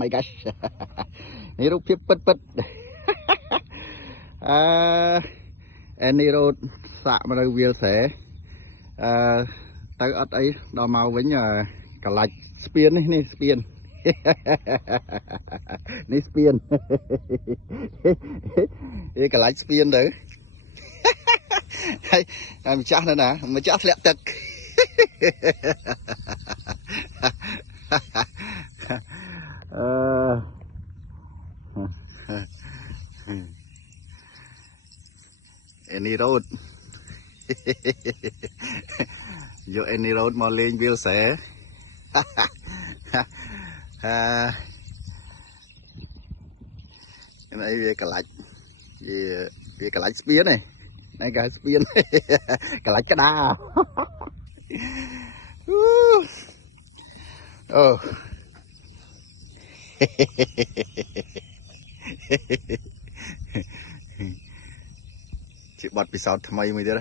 my gosh នេះរូបភាពពិតពិតនេះរត់សាក់មកនៅវាលស្រែទៅអត់អីដល់មកវិញកន្លាច់ស្ពាននេះស្ពាននេះស្ពាននេះកន្លាច់ស្ពានទៅហើយម្ចាស់នៅណាម្ចាស់ធ្លាក់ទឹកAny road យក Any road មកលេងវាលស្រែនេះវាកន្លាច់វាកន្លាច់ស្ពាននេះនេះគេស្ពានកន្លាច់ក្តារអូជាបទពិសោធន៍ថ្មីមួយទៀត